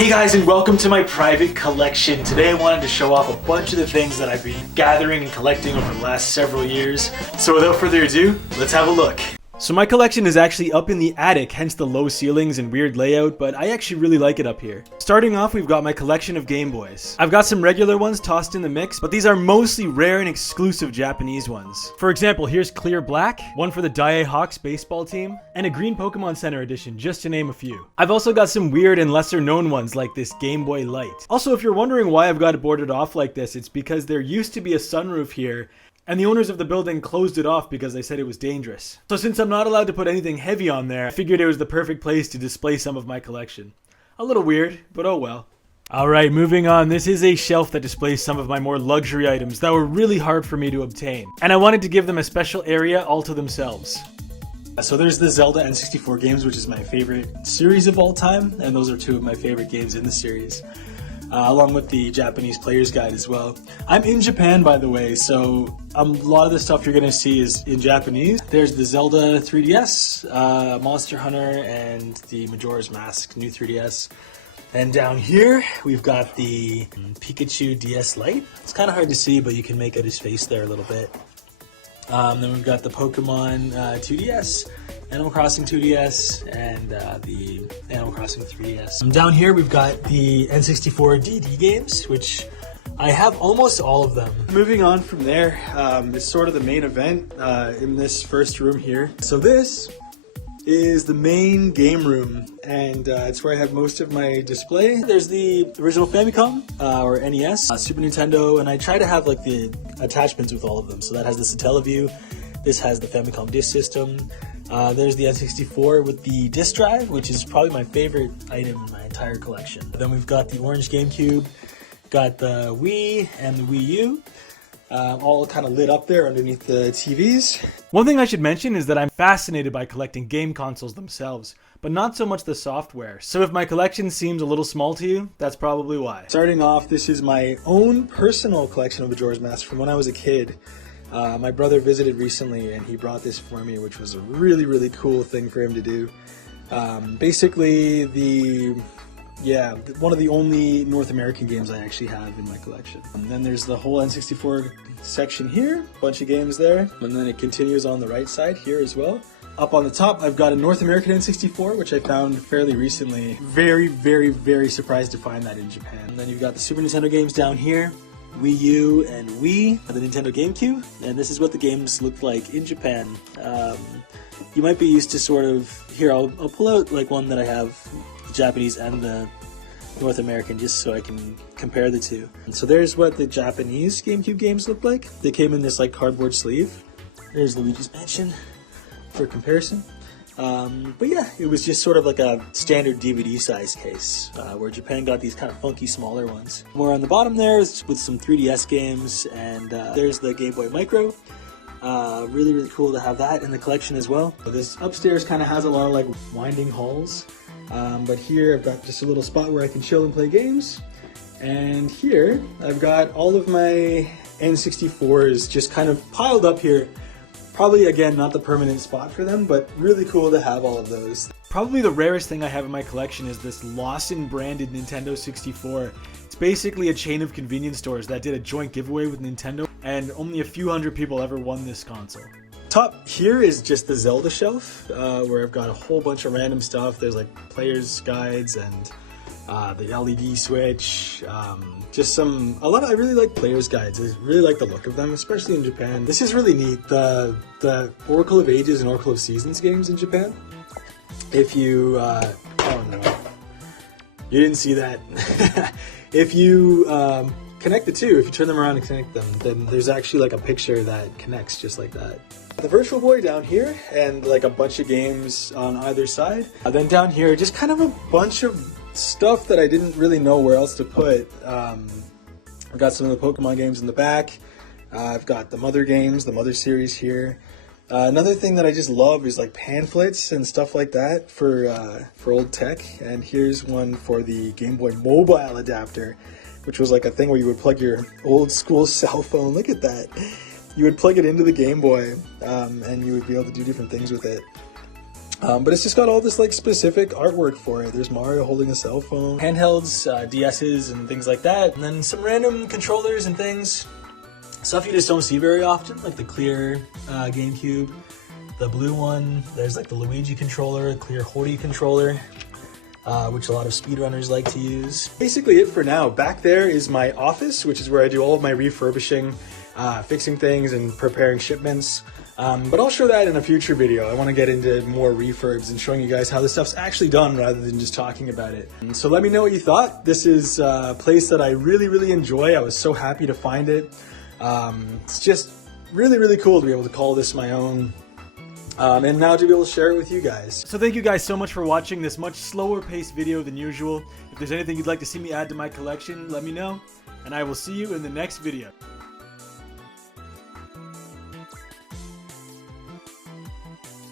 Hey guys, and welcome to my private collection. Today I wanted to show off a bunch of the things that I've been gathering and collecting over the last several years. So without further ado, let's have a look. So my collection is actually up in the attic, hence the low ceilings and weird layout, but I actually really like it up here. Starting off, we've got my collection of Game Boys. I've got some regular ones tossed in the mix, but these are mostly rare and exclusive Japanese ones. For example, here's Clear Black, one for the Daiei Hawks baseball team, and a green Pokemon Center edition, just to name a few. I've also got some weird and lesser known ones like this Game Boy Light. Also, if you're wondering why I've got it boarded off like this, it's because there used to be a sunroof here, and the owners of the building closed it off because they said it was dangerous. So since I'm not allowed to put anything heavy on there, I figured it was the perfect place to display some of my collection. A little weird, but oh well. Alright, moving on. This is a shelf that displays some of my more luxury items that were really hard for me to obtain, and I wanted to give them a special area all to themselves. So there's the Zelda N64 games, which is my favorite series of all time, and those are two of my favorite games in the series. Along with the Japanese Player's Guide as well. I'm in Japan, by the way, so a lot of the stuff you're going to see is in Japanese. There's the Zelda 3DS, Monster Hunter, and the Majora's Mask new 3DS. And down here, we've got the Pikachu DS Lite. It's kind of hard to see, but you can make out his face there a little bit. Then we've got the Pokemon 2DS, Animal Crossing 2DS, and the Animal Crossing 3DS. Down here we've got the N64 DD games, which I have almost all of them. Moving on from there, is sort of the main event in this first room here. So this is the main game room, and it's where I have most of my display. There's the original Famicom, or NES, Super Nintendo, and I try to have like the attachments with all of them. So that has the Satellaview, this has the Famicom disk system, there's the N64 with the disk drive, which is probably my favorite item in my entire collection. Then we've got the orange GameCube, got the Wii and the Wii U, all kind of lit up there underneath the TVs. One thing I should mention is that I'm fascinated by collecting game consoles themselves, but not so much the software. So if my collection seems a little small to you, that's probably why. Starting off, this is my own personal collection of Majora's Mask from when I was a kid. My brother visited recently and he brought this for me, which was a really, really cool thing for him to do. Basically, one of the only North American games I actually have in my collection. And then there's the whole N64 section here, bunch of games there, and then it continues on the right side here as well. Up on the top, I've got a North American N64, which I found fairly recently. Very, very, very surprised to find that in Japan. And then you've got the Super Nintendo games down here, Wii U and Wii, the Nintendo GameCube, and this is what the games looked like in Japan. You might be used to sort of, here I'll pull out like one that I have, the Japanese and the North American, just so I can compare the two. And so there's what the Japanese GameCube games look like. They came in this like cardboard sleeve. There's Luigi's Mansion for comparison. But yeah, it was just sort of like a standard DVD size case, where Japan got these kind of funky smaller ones. More on the bottom there is with some 3DS games, and there's the Game Boy Micro. Really, really cool to have that in the collection as well. So this upstairs kind of has a lot of like winding halls. But here I've got just a little spot where I can chill and play games. And here I've got all of my N64s just kind of piled up here. Probably, again, not the permanent spot for them, but really cool to have all of those. Probably the rarest thing I have in my collection is this Lawson branded Nintendo 64. It's basically a chain of convenience stores that did a joint giveaway with Nintendo, and only a few hundred people ever won this console. Top here is just the Zelda shelf, where I've got a whole bunch of random stuff. There's like player's guides and the LED switch, I really like player's guides. I really like the look of them, especially in Japan. This is really neat, the Oracle of Ages and Oracle of Seasons games in Japan. If you, oh no, you didn't see that. If you connect the two, if you turn them around and connect them, then there's actually like a picture that connects just like that. The Virtual Boy down here, and like a bunch of games on either side. Then down here, just kind of a bunch of stuff that I didn't really know where else to put. I've got some of the Pokemon games in the back. I've got the Mother games, the Mother series here. Another thing that I just love is like pamphlets and stuff like that for old tech. And here's one for the Game Boy Mobile adapter, which was like a thing where you would plug your old school cell phone. Look at that. You would plug it into the Game Boy, and you would be able to do different things with it. But it's just got all this like specific artwork for it. There's Mario holding a cell phone, handhelds, DSs and things like that. And then some random controllers and things. Stuff you just don't see very often, like the clear GameCube. The blue one, there's like the Luigi controller, clear Hori controller, which a lot of speedrunners like to use. Basically it for now. Back there is my office, which is where I do all of my refurbishing, fixing things and preparing shipments. But I'll show that in a future video. I want to get into more refurbs and showing you guys how this stuff's actually done rather than just talking about it. And so let me know what you thought. This is a place that I really enjoy. I was so happy to find it. It's just really cool to be able to call this my own. And now to be able to share it with you guys. So thank you guys so much for watching this much slower paced video than usual. If there's anything you'd like to see me add to my collection, let me know. And I will see you in the next video.